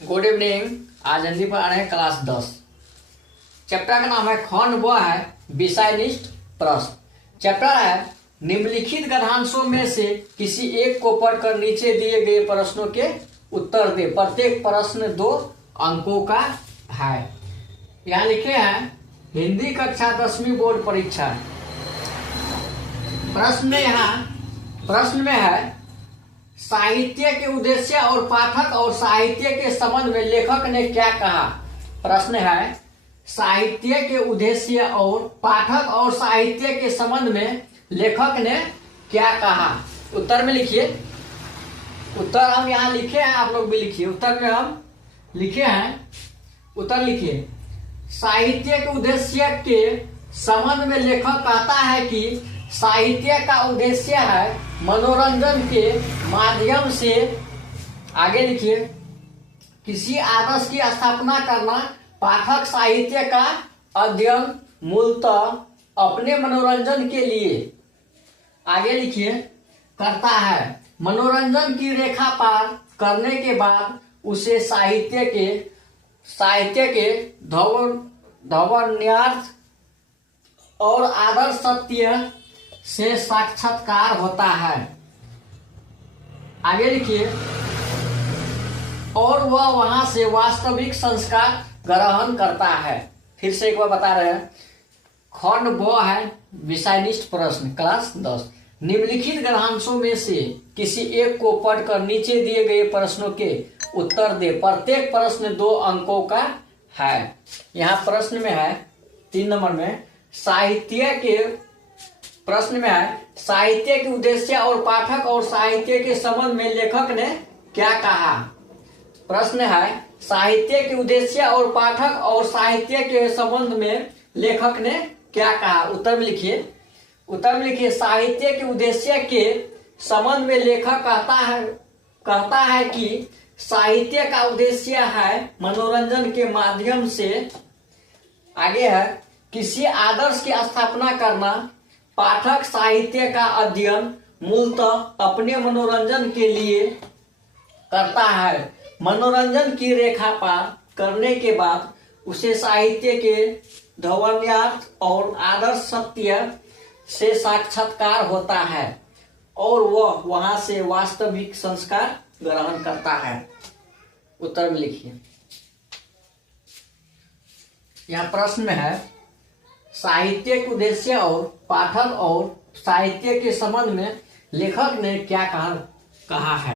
Good evening. आज हिंदी पढ़ा रहे हैं क्लास 10। चैप्टर का नाम है खंड व है विषयनिष्ठ प्रश्न। चैप्टर है निम्नलिखित गद्यांशों में से किसी एक को पढ़कर नीचे दिए गए प्रश्नों के उत्तर दे। प्रत्येक प्रश्न 2 अंकों का है। यहाँ लिखे हैं हिंदी कक्षा 10वीं बोर्ड परीक्षा। प्रश्न में है साहित्य के उद्देश्य और पाठक और साहित्य के संबंध में लेखक ने क्या कहा। प्रश्न है साहित्य के उद्देश्य और पाठक और साहित्य के संबंध में लेखक ने क्या कहा। उत्तर में लिखिए। उत्तर हम यहाँ लिखे हैं, आप लोग भी लिखिए। उत्तर में हम लिखे हैं, उत्तर लिखिए। साहित्य के उद्देश्य के संबंध में लेखक कहता है कि साहित्य का उद्देश्य है मनोरंजन के माध्यम से, आगे लिखिए, किसी आदर्श की स्थापना करना। पाठक साहित्य का अध्ययन मूलतः अपने मनोरंजन के लिए, आगे लिखिए, करता है। मनोरंजन की रेखा पार करने के बाद उसे साहित्य के ध्वन्यार्थ और आदर्श सत्य से साक्षात्कार होता है। आगे लिखिए, और वह वहां से वास्तविक संस्कार ग्रहण करता है। फिर से एक बार बता रहे हैं, खंड ब है विषयनिष्ठ प्रश्न, क्लास 10। निम्नलिखित गद्यांशों में से किसी एक को पढ़कर नीचे दिए गए प्रश्नों के उत्तर दे। प्रत्येक प्रश्न 2 अंकों का है। यहाँ प्रश्न में है 3 नंबर में प्रश्न में है साहित्य के उद्देश्य और पाठक और साहित्य के संबंध में लेखक ने क्या कहा। प्रश्न है साहित्य के उद्देश्य और पाठक और साहित्य के संबंध में लेखक ने क्या कहा। उत्तर में लिखिए। साहित्य के उद्देश्य के संबंध में लेखक कहता है कि साहित्य का उद्देश्य है मनोरंजन के माध्यम से, आगे है, किसी आदर्श की स्थापना करना। पाठक साहित्य का अध्ययन मूलतः अपने मनोरंजन के लिए करता है। मनोरंजन की रेखा पार करने के बाद उसे साहित्य के ध्वन्यार्थ और आदर्श सत्य से साक्षात्कार होता है और वह वहां से वास्तविक संस्कार ग्रहण करता है। उत्तर में लिखिए। यहाँ प्रश्न में है साहित्य के उद्देश्य और पाठक और साहित्य के संबंध में लेखक ने क्या कहा है।